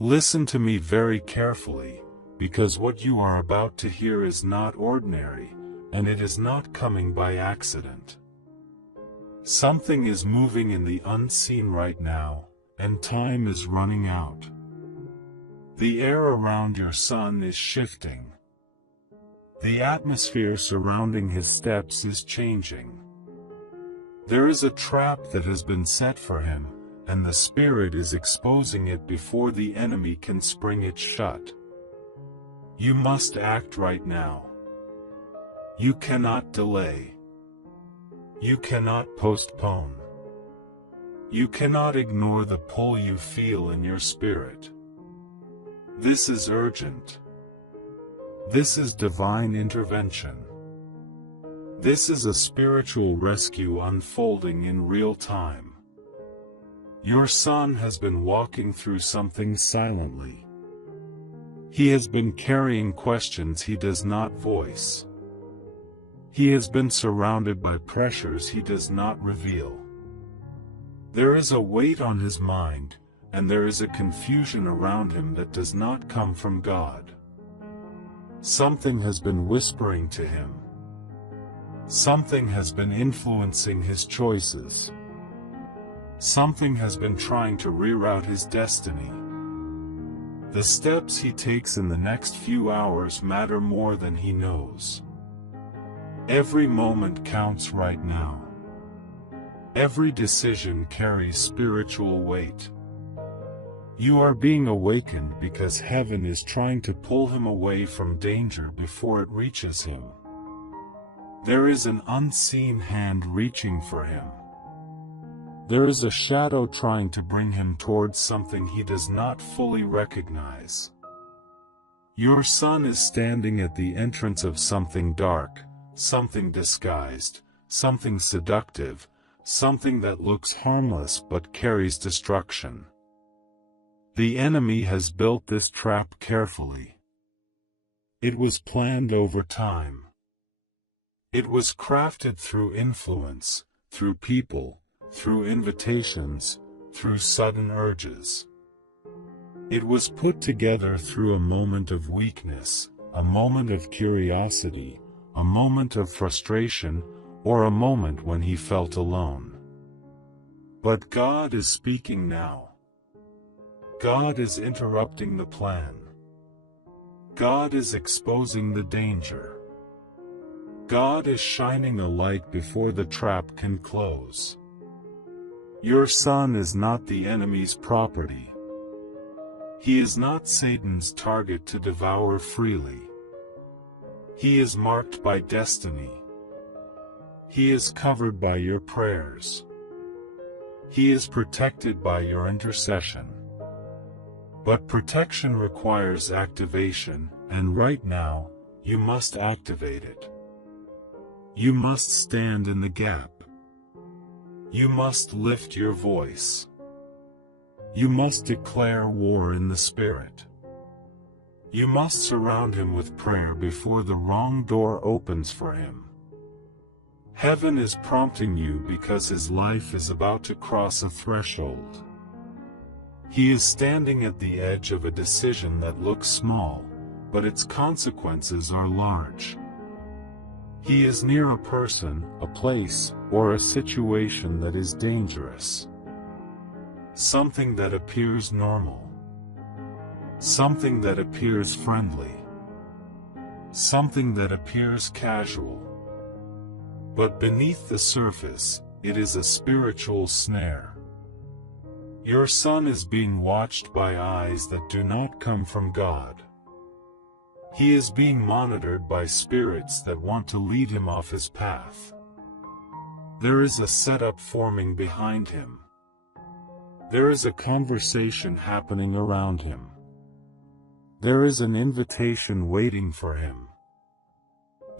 Listen to me very carefully, because what you are about to hear is not ordinary, and it is not coming by accident. Something is moving in the unseen right now, and time is running out. The air around your son is shifting. The atmosphere surrounding his steps is changing. There is a trap that has been set for him, and the Spirit is exposing it before the enemy can spring it shut. You must act right now. You cannot delay. You cannot postpone. You cannot ignore the pull you feel in your spirit. This is urgent. This is divine intervention. This is a spiritual rescue unfolding in real time. Your son has been walking through something silently. He has been carrying questions he does not voice. He has been surrounded by pressures he does not reveal. There is a weight on his mind, and there is a confusion around him that does not come from God. Something has been whispering to him. Something has been influencing his choices. Something has been trying to reroute his destiny. The steps he takes in the next few hours matter more than he knows. Every moment counts right now. Every decision carries spiritual weight. You are being awakened because heaven is trying to pull him away from danger before it reaches him. There is an unseen hand reaching for him. There is a shadow trying to bring him towards something he does not fully recognize. Your son is standing at the entrance of something dark, something disguised, something seductive, something that looks harmless but carries destruction. The enemy has built this trap carefully. It was planned over time. It was crafted through influence, through people, through invitations, through sudden urges. It was put together through a moment of weakness, a moment of curiosity, a moment of frustration, or a moment when he felt alone. But God is speaking now. God is interrupting the plan. God is exposing the danger. God is shining a light before the trap can close. Your son is not the enemy's property. He is not Satan's target to devour freely. He is marked by destiny. He is covered by your prayers. He is protected by your intercession. But protection requires activation, and right now, you must activate it. You must stand in the gap. You must lift your voice. You must declare war in the Spirit. You must surround him with prayer before the wrong door opens for him. Heaven is prompting you because his life is about to cross a threshold. He is standing at the edge of a decision that looks small, but its consequences are large. He is near a person, a place, or a situation that is dangerous. Something that appears normal. Something that appears friendly. Something that appears casual. But beneath the surface, it is a spiritual snare. Your son is being watched by eyes that do not come from God. He is being monitored by spirits that want to lead him off his path. There is a setup forming behind him. There is a conversation happening around him. There is an invitation waiting for him.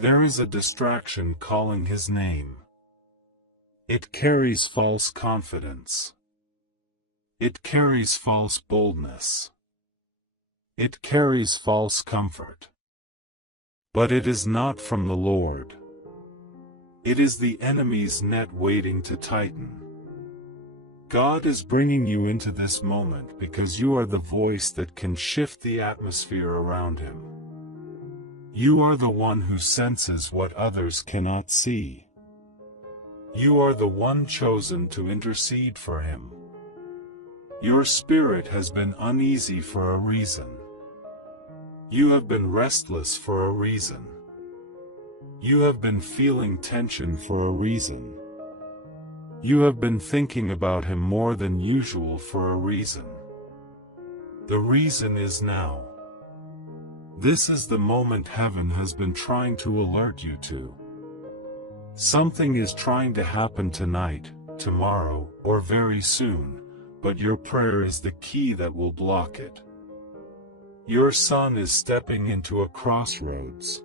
There is a distraction calling his name. It carries false confidence. It carries false boldness. It carries false comfort. But it is not from the Lord. It is the enemy's net waiting to tighten. God is bringing you into this moment because you are the voice that can shift the atmosphere around him. You are the one who senses what others cannot see. You are the one chosen to intercede for him. Your spirit has been uneasy for a reason. You have been restless for a reason. You have been feeling tension for a reason. You have been thinking about him more than usual for a reason. The reason is now. This is the moment heaven has been trying to alert you to. Something is trying to happen tonight, tomorrow, or very soon, but your prayer is the key that will block it. Your son is stepping into a crossroads.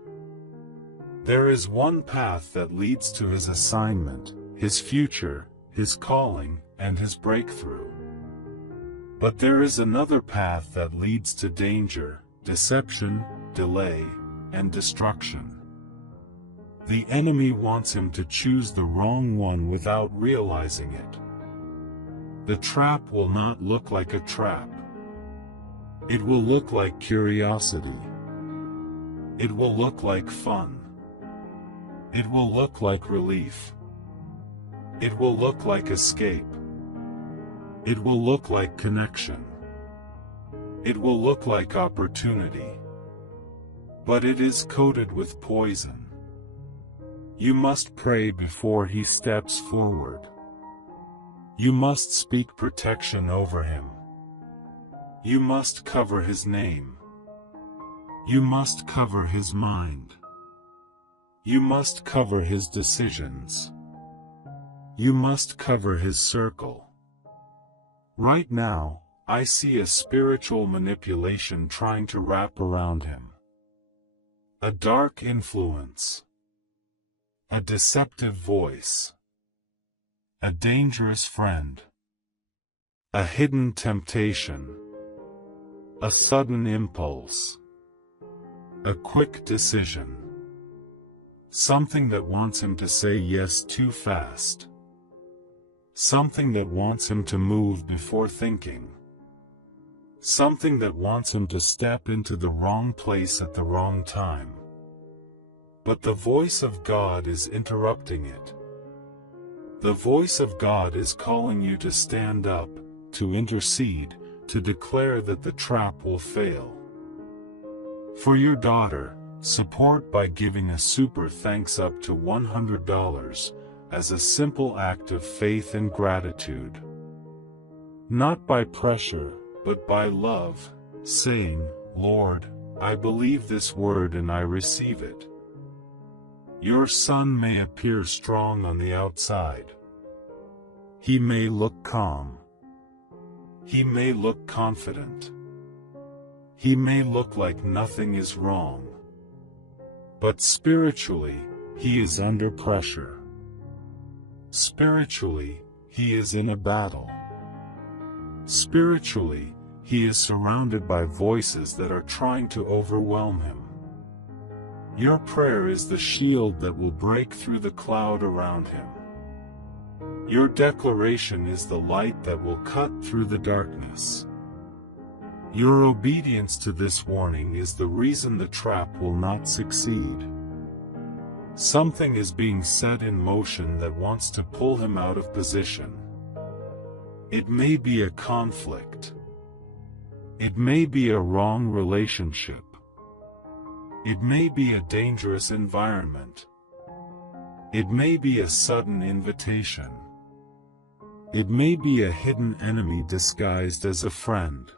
There is one path that leads to his assignment, his future, his calling, and his breakthrough. But there is another path that leads to danger, deception, delay, and destruction. The enemy wants him to choose the wrong one without realizing it. The trap will not look like a trap. It will look like curiosity. It will look like fun. It will look like relief. It will look like escape. It will look like connection. It will look like opportunity. But it is coated with poison. You must pray before he steps forward. You must speak protection over him. You must cover his name. You must cover his mind. You must cover his decisions. You must cover his circle. Right now, I see a spiritual manipulation trying to wrap around him. A dark influence. A deceptive voice. A dangerous friend. A hidden temptation. A sudden impulse. A quick decision. Something that wants him to say yes too fast. Something that wants him to move before thinking. Something that wants him to step into the wrong place at the wrong time. But the voice of God is interrupting it. The voice of God is calling you to stand up, to intercede, to declare that the trap will fail. For your daughter, support by giving a super thanks up to $100 as a simple act of faith and gratitude. Not by pressure, but by love, saying, Lord, I believe this word and I receive it. Your son may appear strong on the outside. He may look calm. He may look confident. He may look like nothing is wrong. But spiritually, he is under pressure. Spiritually, he is in a battle. Spiritually, he is surrounded by voices that are trying to overwhelm him. Your prayer is the shield that will break through the cloud around him. Your declaration is the light that will cut through the darkness. Your obedience to this warning is the reason the trap will not succeed. Something is being set in motion that wants to pull him out of position. It may be a conflict. It may be a wrong relationship. It may be a dangerous environment. It may be a sudden invitation. It may be a hidden enemy disguised as a friend.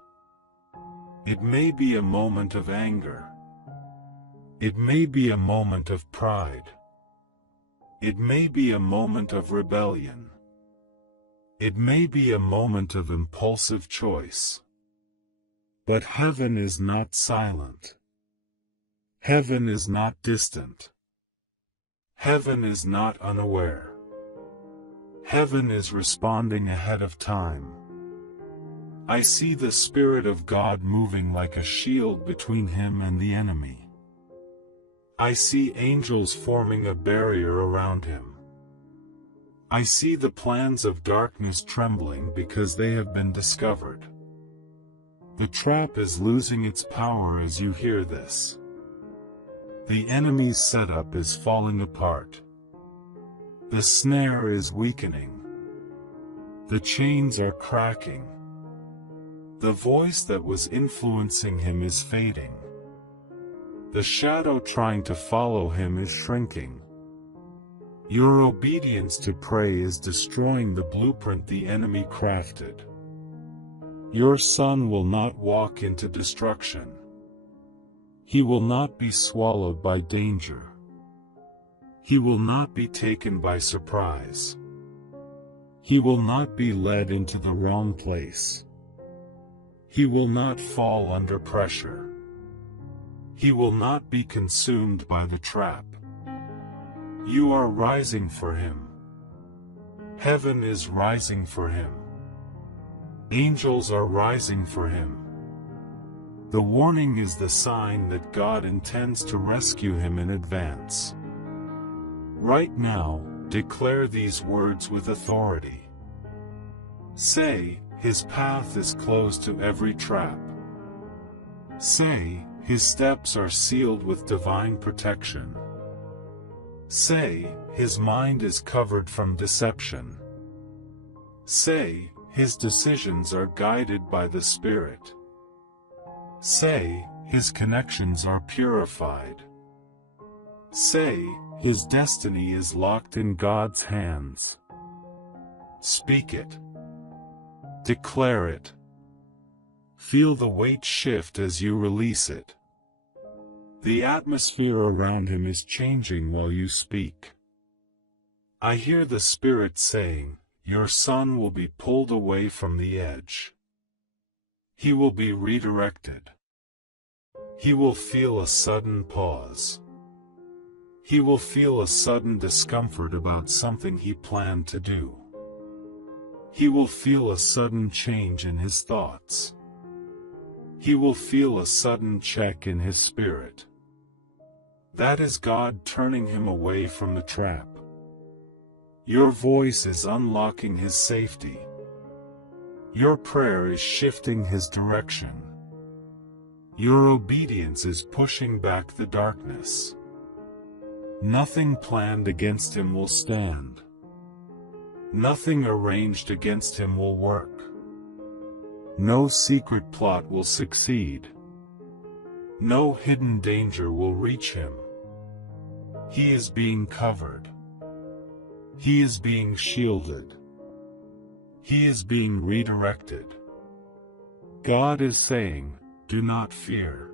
It may be a moment of anger. It may be a moment of pride. It may be a moment of rebellion. It may be a moment of impulsive choice. But heaven is not silent. Heaven is not distant. Heaven is not unaware. Heaven is responding ahead of time. I see the Spirit of God moving like a shield between him and the enemy. I see angels forming a barrier around him. I see the plans of darkness trembling because they have been discovered. The trap is losing its power as you hear this. The enemy's setup is falling apart. The snare is weakening. The chains are cracking. The voice that was influencing him is fading. The shadow trying to follow him is shrinking. Your obedience to pray is destroying the blueprint the enemy crafted. Your son will not walk into destruction. He will not be swallowed by danger. He will not be taken by surprise. He will not be led into the wrong place. He will not fall under pressure. He will not be consumed by the trap. You are rising for him. Heaven is rising for him. Angels are rising for him. The warning is the sign that God intends to rescue him in advance. Right now, declare these words with authority. Say, his path is closed to every trap. Say, his steps are sealed with divine protection. Say, his mind is covered from deception. Say, his decisions are guided by the Spirit. Say, his connections are purified. Say, his destiny is locked in God's hands. Speak it. Declare it. Feel the weight shift as you release it. The atmosphere around him is changing while you speak. I hear the Spirit saying, your son will be pulled away from the edge. He will be redirected. He will feel a sudden pause. He will feel a sudden discomfort about something he planned to do. He will feel a sudden change in his thoughts. He will feel a sudden check in his spirit. That is God turning him away from the trap. Your voice is unlocking his safety. Your prayer is shifting his direction. Your obedience is pushing back the darkness. Nothing planned against him will stand. Nothing arranged against him will work. No secret plot will succeed. No hidden danger will reach him. He is being covered. He is being shielded. He is being redirected. God is saying, do not fear.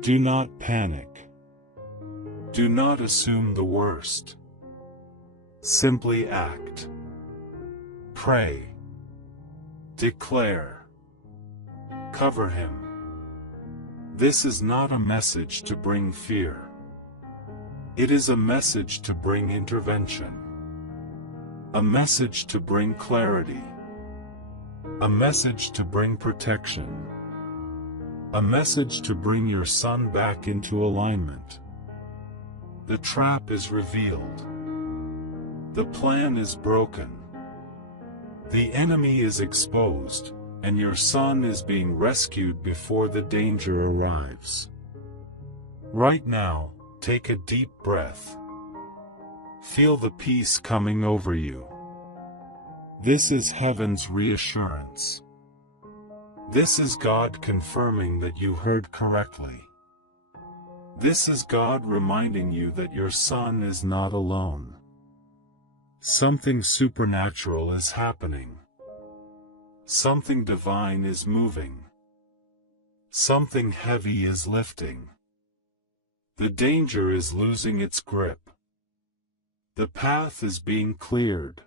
Do not panic. Do not assume the worst. Simply act. Pray. Declare. Cover him. This is not a message to bring fear. It is a message to bring intervention. A message to bring clarity. A message to bring protection. A message to bring your son back into alignment. The trap is revealed. The plan is broken. The enemy is exposed, and your son is being rescued before the danger arrives. Right now, take a deep breath. Feel the peace coming over you. This is heaven's reassurance. This is God confirming that you heard correctly. This is God reminding you that your son is not alone. Something supernatural is happening. Something divine is moving. Something heavy is lifting. The danger is losing its grip. The path is being cleared.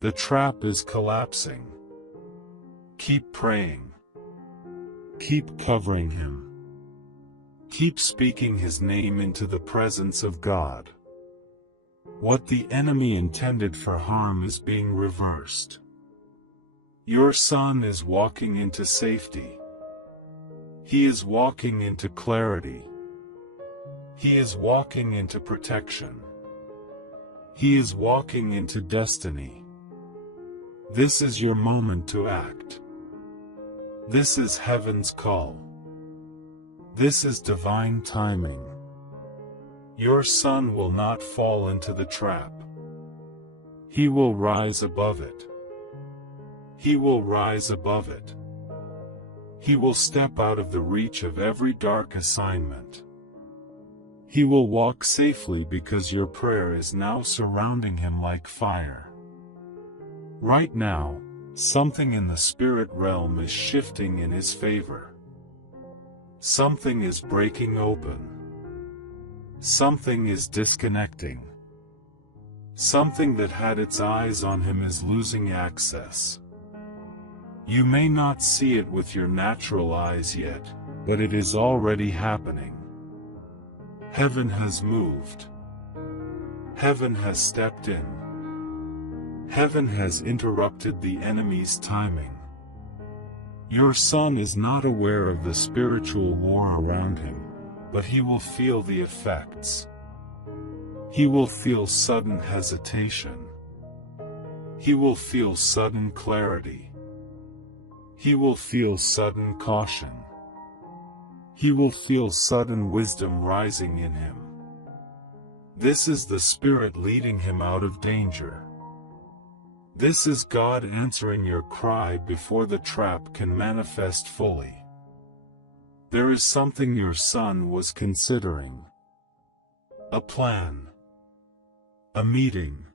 The trap is collapsing. Keep praying. Keep covering him. Keep speaking his name into the presence of God. What the enemy intended for harm is being reversed. Your son is walking into safety. He is walking into clarity. He is walking into protection. He is walking into destiny. This is your moment to act. This is heaven's call. This is divine timing. Your son will not fall into the trap. He will rise above it. He will rise above it. He will step out of the reach of every dark assignment. He will walk safely because your prayer is now surrounding him like fire. Right now, something in the spirit realm is shifting in his favor. Something is breaking open. Something is disconnecting. Something that had its eyes on him is losing access. You may not see it with your natural eyes yet, but it is already happening. Heaven has moved. Heaven has stepped in. Heaven has interrupted the enemy's timing. Your son is not aware of the spiritual war around him, but he will feel the effects. He will feel sudden hesitation. He will feel sudden clarity. He will feel sudden caution. He will feel sudden wisdom rising in him. This is the Spirit leading him out of danger. This is God answering your cry before the trap can manifest fully. There is something your son was considering. A plan. A meeting.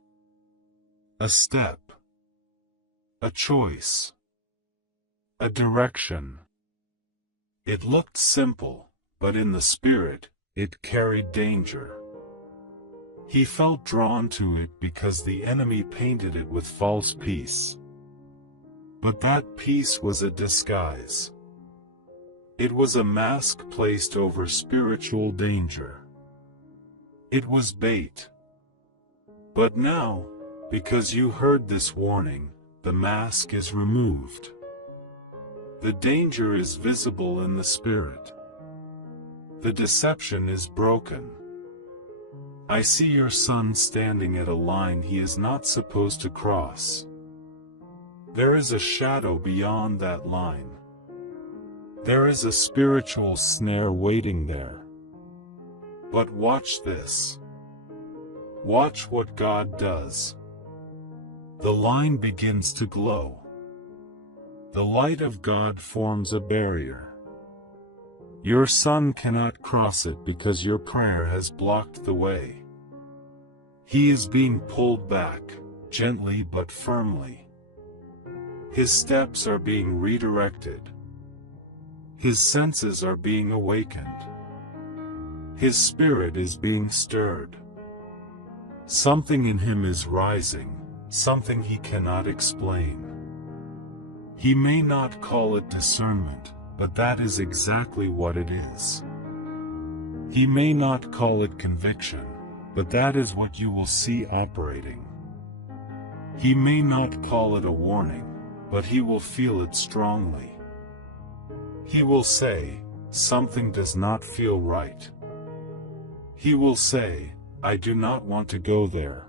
A step. A choice. A direction. It looked simple, but in the spirit, it carried danger. He felt drawn to it because the enemy painted it with false peace. But that peace was a disguise. It was a mask placed over spiritual danger. It was bait. But now, because you heard this warning, the mask is removed. The danger is visible in the spirit. The deception is broken. I see your son standing at a line he is not supposed to cross. There is a shadow beyond that line. There is a spiritual snare waiting there. But watch this. Watch what God does. The line begins to glow. The light of God forms a barrier. Your son cannot cross it because your prayer has blocked the way. He is being pulled back, gently but firmly. His steps are being redirected. His senses are being awakened. His spirit is being stirred. Something in him is rising, something he cannot explain. He may not call it discernment, but that is exactly what it is. He may not call it conviction, but that is what you will see operating. He may not call it a warning, but he will feel it strongly. He will say, something does not feel right. He will say, I do not want to go there.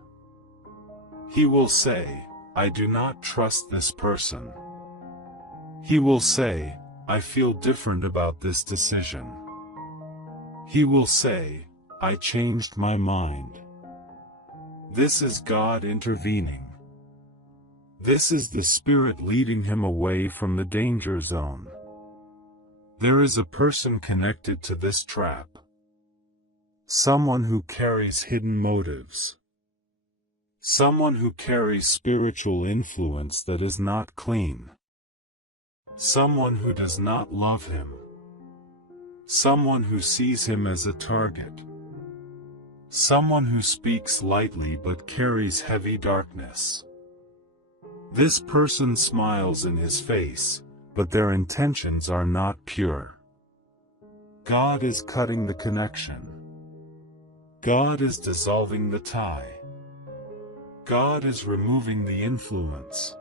He will say, I do not trust this person. He will say, I feel different about this decision. He will say, I changed my mind. This is God intervening. This is the Spirit leading him away from the danger zone. There is a person connected to this trap. Someone who carries hidden motives. Someone who carries spiritual influence that is not clean. Someone who does not love him. Someone who sees him as a target. Someone who speaks lightly but carries heavy darkness. This person smiles in his face, but their intentions are not pure. God is cutting the connection. God is dissolving the tie. God is removing the influence.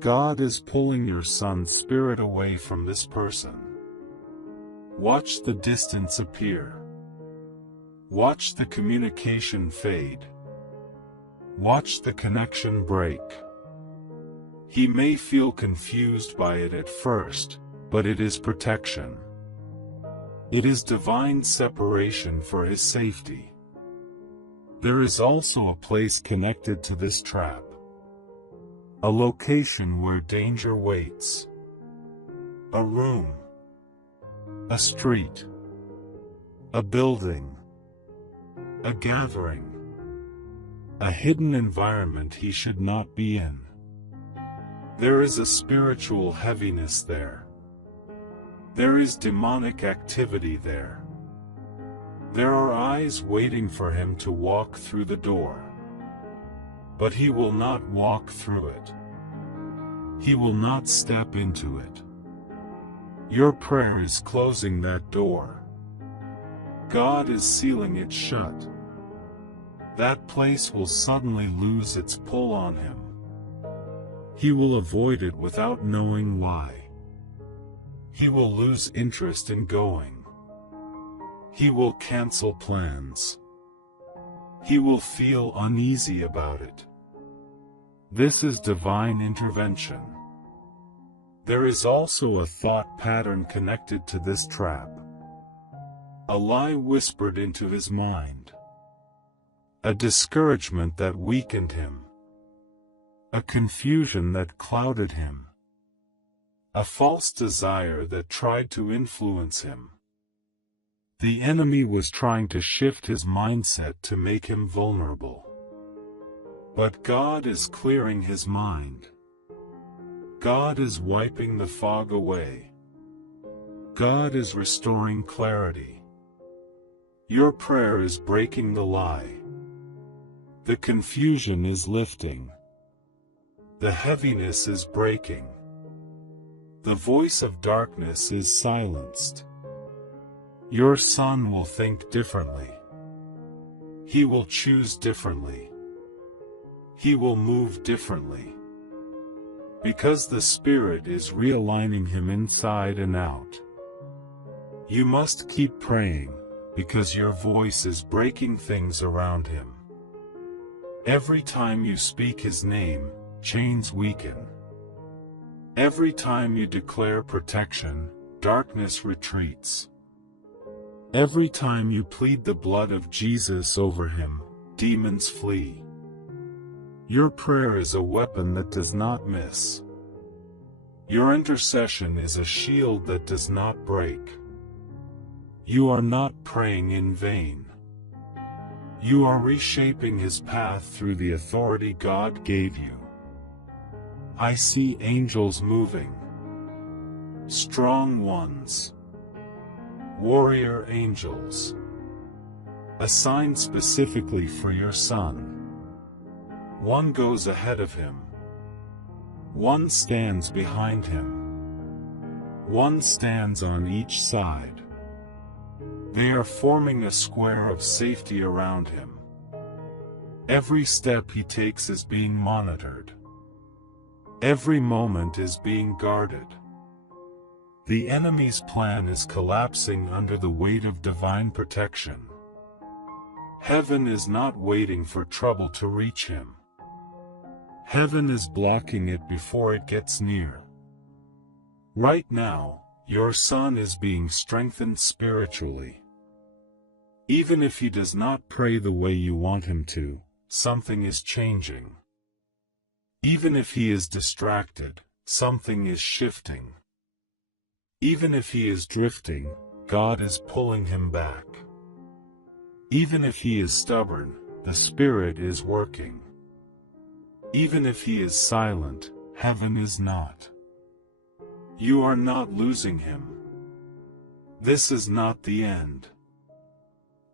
God is pulling your son's spirit away from this person. Watch the distance appear. Watch the communication fade. Watch the connection break. He may feel confused by it at first, but it is protection. It is divine separation for his safety. There is also a place connected to this trap. A location where danger waits. A room. A street. A building. A gathering. A hidden environment he should not be in. There is a spiritual heaviness there. There is demonic activity there. There are eyes waiting for him to walk through the door. But he will not walk through it. He will not step into it. Your prayer is closing that door. God is sealing it shut. That place will suddenly lose its pull on him. He will avoid it without knowing why. He will lose interest in going. He will cancel plans. He will feel uneasy about it. This is divine intervention. There is also a thought pattern connected to this trap. A lie whispered into his mind. A discouragement that weakened him. A confusion that clouded him. A false desire that tried to influence him. The enemy was trying to shift his mindset to make him vulnerable. But God is clearing his mind. God is wiping the fog away. God is restoring clarity. Your prayer is breaking the lie. The confusion is lifting. The heaviness is breaking. The voice of darkness is silenced. Your son will think differently. He will choose differently. He will move differently. Because the Spirit is realigning him inside and out. You must keep praying, because your voice is breaking things around him. Every time you speak his name, chains weaken. Every time you declare protection, darkness retreats. Every time you plead the blood of Jesus over him, demons flee. Your prayer is a weapon that does not miss. Your intercession is a shield that does not break. You are not praying in vain. You are reshaping his path through the authority God gave you. I see angels moving. Strong ones. Warrior angels. Assigned specifically for your son. One goes ahead of him. One stands behind him. One stands on each side. They are forming a square of safety around him. Every step he takes is being monitored. Every moment is being guarded. The enemy's plan is collapsing under the weight of divine protection. Heaven is not waiting for trouble to reach him. Heaven is blocking it before it gets near. Right now, your son is being strengthened spiritually. Even if he does not pray the way you want him to, something is changing. Even if he is distracted, something is shifting. Even if he is drifting, God is pulling him back. Even if he is stubborn, the Spirit is working. Even if he is silent, heaven is not. You are not losing him. This is not the end.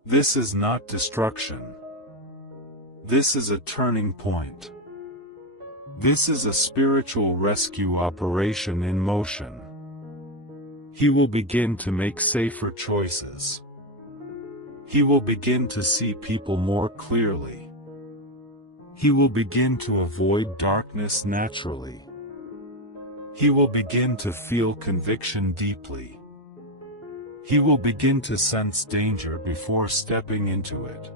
This is not destruction. This is a turning point. This is a spiritual rescue operation in motion. He will begin to make safer choices. He will begin to see people more clearly. He will begin to avoid darkness naturally. He will begin to feel conviction deeply. He will begin to sense danger before stepping into it.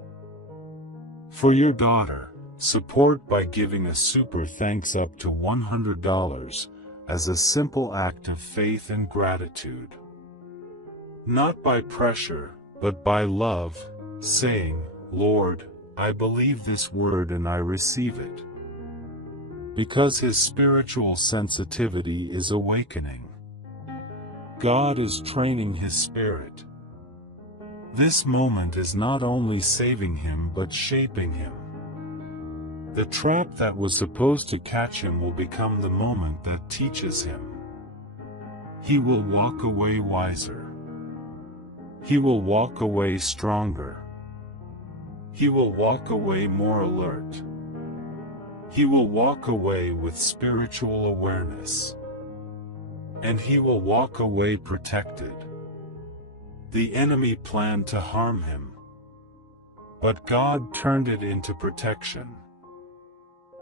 For your daughter, Support by giving a super thanks up to $100 as a simple act of faith and gratitude. Not by pressure, but by love, saying, Lord, I believe this word and I receive it. Because his spiritual sensitivity is awakening. God is training his spirit. This moment is not only saving him but shaping him. The trap that was supposed to catch him will become the moment that teaches him. He will walk away wiser. He will walk away stronger. He will walk away more alert. He will walk away with spiritual awareness. And he will walk away protected. The enemy planned to harm him, but God turned it into protection.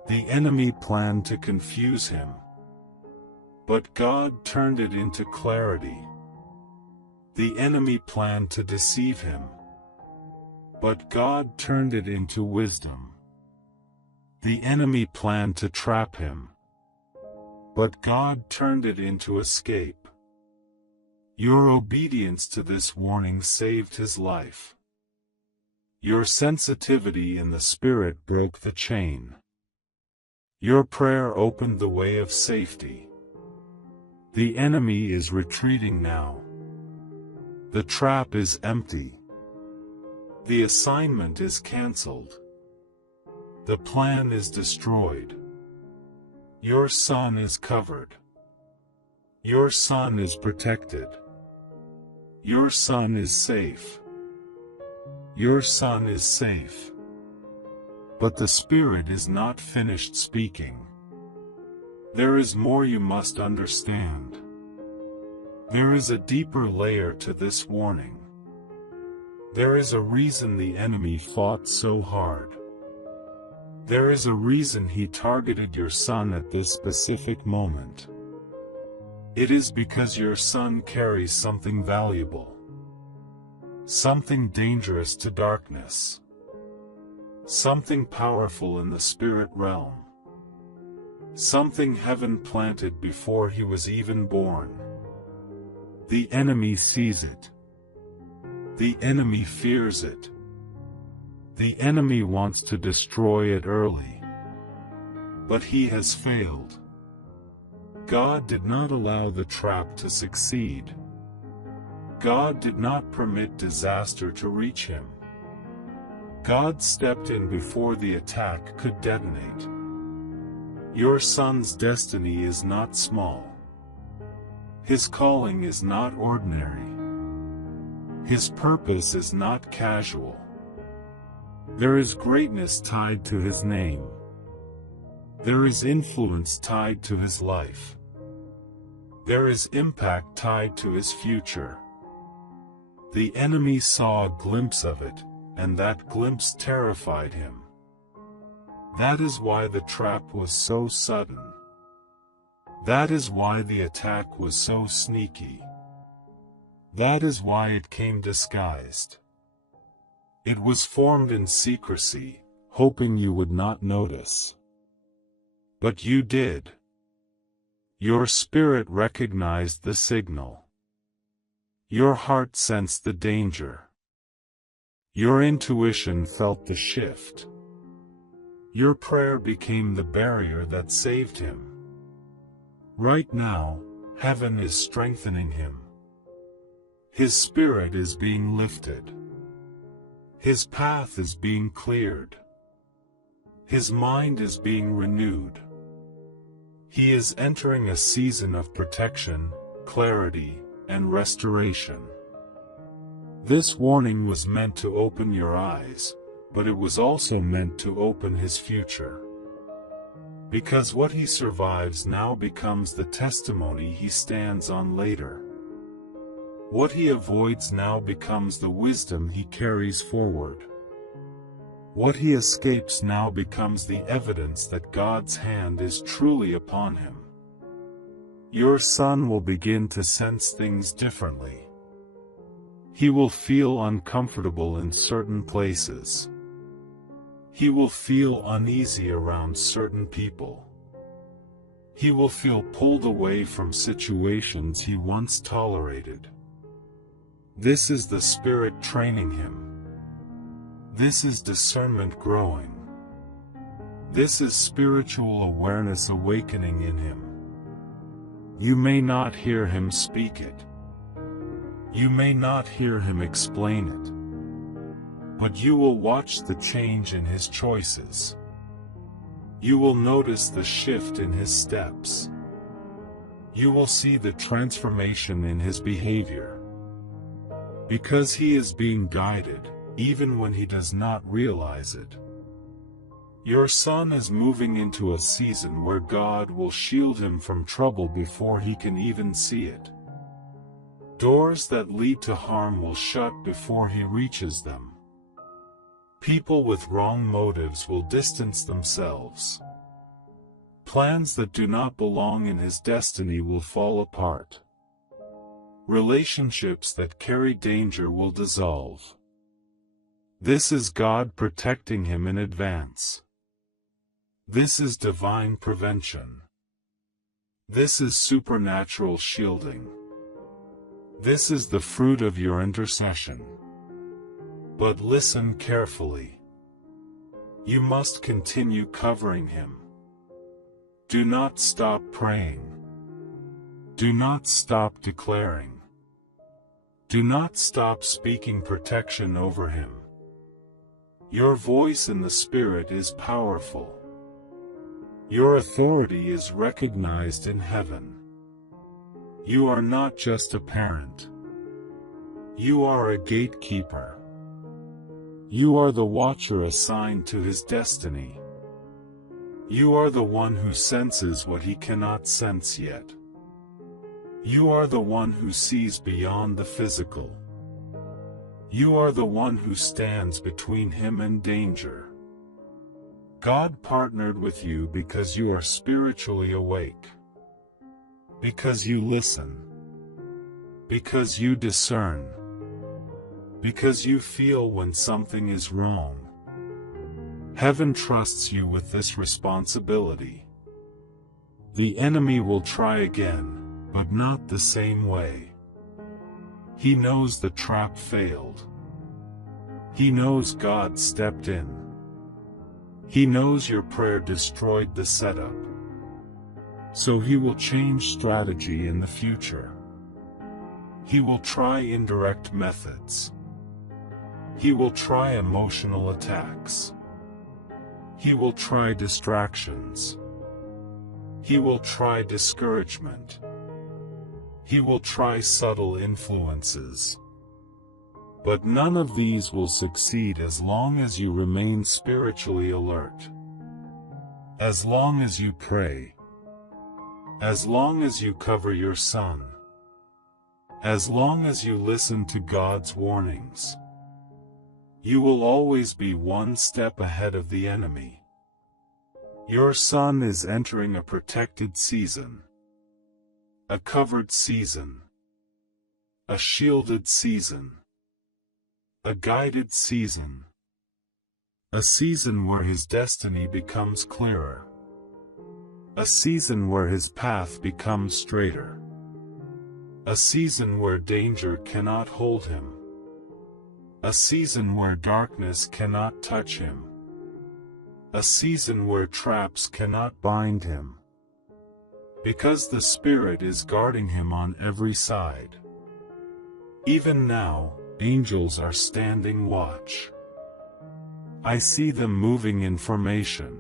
The enemy planned to confuse him, but God turned it into clarity. The enemy planned to deceive him, but God turned it into wisdom. The enemy planned to trap him, but God turned it into escape. Your obedience to this warning saved his life. Your sensitivity in the Spirit broke the chain. Your prayer opened the way of safety. The enemy is retreating now. The trap is empty. The assignment is canceled. The plan is destroyed. Your son is covered. Your son is protected. Your son is safe. Your son is safe. But the Spirit is not finished speaking. There is more you must understand. There is a deeper layer to this warning. There is a reason the enemy fought so hard. There is a reason he targeted your son at this specific moment. It is because your son carries something valuable. Something dangerous to darkness. Something powerful in the spirit realm. Something heaven planted before he was even born. The enemy sees it. The enemy fears it. The enemy wants to destroy it early. But he has failed. God did not allow the trap to succeed. God did not permit disaster to reach him. God stepped in before the attack could detonate. Your son's destiny is not small. His calling is not ordinary. His purpose is not casual. There is greatness tied to his name. There is influence tied to his life. There is impact tied to his future. The enemy saw a glimpse of it, and that glimpse terrified him. That is why the trap was so sudden. That is why the attack was so sneaky. That is why it came disguised. It was formed in secrecy, hoping you would not notice. But you did. Your spirit recognized the signal. Your heart sensed the danger. Your intuition felt the shift. Your prayer became the barrier that saved him. Right now, heaven is strengthening him. His spirit is being lifted. His path is being cleared. His mind is being renewed. He is entering a season of protection, clarity, and restoration. This warning was meant to open your eyes, but it was also meant to open his future. Because what he survives now becomes the testimony he stands on later. What he avoids now becomes the wisdom he carries forward. What he escapes now becomes the evidence that God's hand is truly upon him. Your son will begin to sense things differently. He will feel uncomfortable in certain places. He will feel uneasy around certain people. He will feel pulled away from situations he once tolerated. This is the Spirit training him. This is discernment growing. This is spiritual awareness awakening in him. You may not hear him speak it. You may not hear him explain it. But you will watch the change in his choices. You will notice the shift in his steps. You will see the transformation in his behavior. Because he is being guided, even when he does not realize it. Your son is moving into a season where God will shield him from trouble before he can even see it. Doors that lead to harm will shut before he reaches them. People with wrong motives will distance themselves. Plans that do not belong in his destiny will fall apart. Relationships that carry danger will dissolve. This is God protecting him in advance. This is divine prevention. This is supernatural shielding. This is the fruit of your intercession. But listen carefully. You must continue covering him. Do not stop praying. Do not stop declaring. Do not stop speaking protection over him. Your voice in the Spirit is powerful. Your authority is recognized in heaven. You are not just a parent. You are a gatekeeper. You are the watcher assigned to his destiny. You are the one who senses what he cannot sense yet. You are the one who sees beyond the physical. You are the one who stands between him and danger. God partnered with you because you are spiritually awake. Because you listen. Because you discern. Because you feel when something is wrong. Heaven trusts you with this responsibility. The enemy will try again, but not the same way. He knows the trap failed. He knows God stepped in. He knows your prayer destroyed the setup. So he will change strategy in the future. He will try indirect methods. He will try emotional attacks. He will try distractions. He will try discouragement. He will try subtle influences. But none of these will succeed as long as you remain spiritually alert. As long as you pray. As long as you cover your son. As long as you listen to God's warnings. You will always be one step ahead of the enemy. Your son is entering a protected season. A covered season. A shielded season. A guided season. A season where his destiny becomes clearer. A season where his path becomes straighter. A season where danger cannot hold him. A season where darkness cannot touch him. A season where traps cannot bind him. Because the Spirit is guarding him on every side. Even now, angels are standing watch. I see them moving in formation.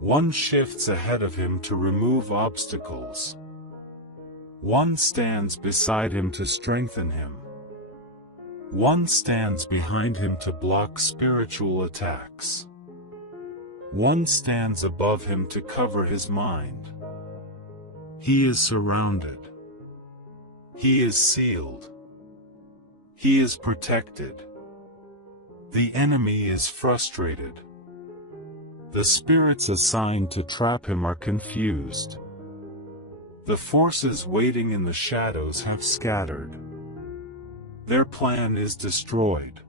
One shifts ahead of him to remove obstacles. One stands beside him to strengthen him. One stands behind him to block spiritual attacks. One stands above him to cover his mind. He is surrounded. He is sealed. He is protected. The enemy is frustrated. The spirits assigned to trap him are confused. The forces waiting in the shadows have scattered. Their plan is destroyed.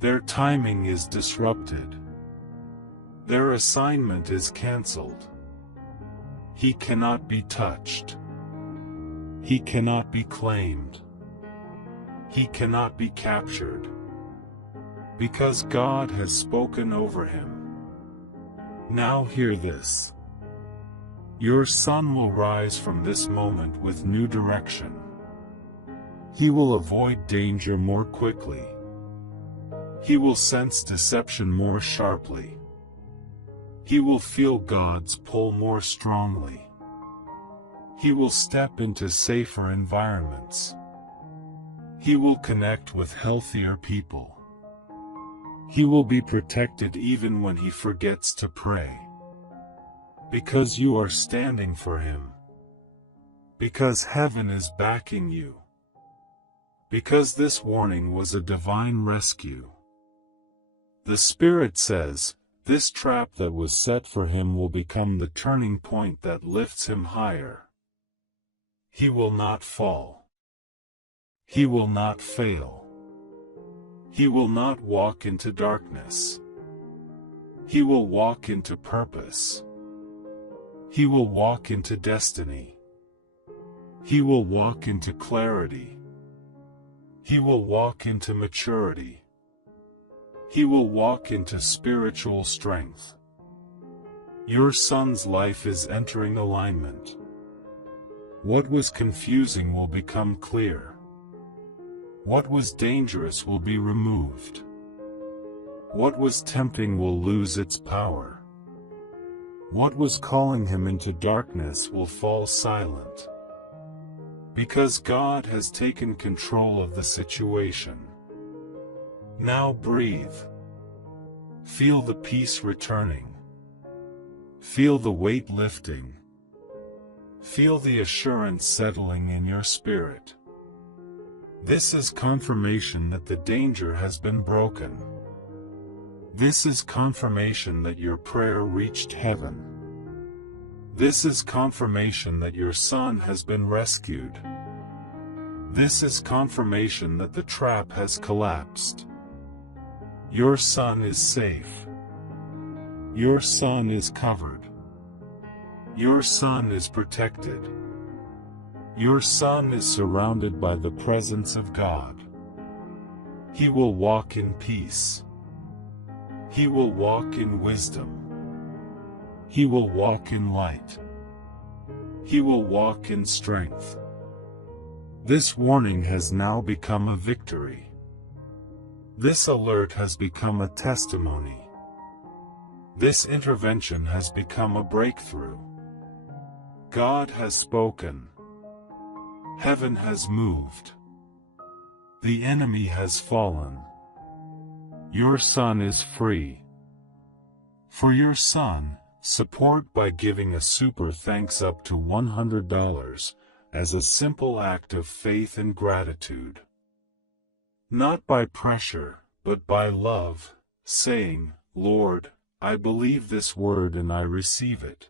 Their timing is disrupted. Their assignment is cancelled. He cannot be touched. He cannot be claimed. He cannot be captured. Because God has spoken over him. Now hear this. Your son will rise from this moment with new direction. He will avoid danger more quickly. He will sense deception more sharply. He will feel God's pull more strongly. He will step into safer environments. He will connect with healthier people. He will be protected even when he forgets to pray. Because you are standing for him. Because heaven is backing you. Because this warning was a divine rescue. The Spirit says, this trap that was set for him will become the turning point that lifts him higher. He will not fall. He will not fail. He will not walk into darkness. He will walk into purpose. He will walk into destiny. He will walk into clarity. He will walk into maturity. He will walk into spiritual strength. Your son's life is entering alignment. What was confusing will become clear. What was dangerous will be removed. What was tempting will lose its power. What was calling him into darkness will fall silent. Because God has taken control of the situation. Now breathe. Feel the peace returning. Feel the weight lifting. Feel the assurance settling in your spirit. This is confirmation that the danger has been broken. This is confirmation that your prayer reached heaven. This is confirmation that your son has been rescued. This is confirmation that the trap has collapsed. Your son is safe. Your son is covered. Your son is protected. Your son is surrounded by the presence of God. He will walk in peace. He will walk in wisdom. He will walk in light. He will walk in strength. This warning has now become a victory. This alert has become a testimony. This intervention has become a breakthrough. God has spoken. Heaven has moved. The enemy has fallen. Your son is free. For your son, support by giving a super thanks up to $100 as a simple act of faith and gratitude. Not by pressure, but by love, saying, Lord, I believe this word and I receive it.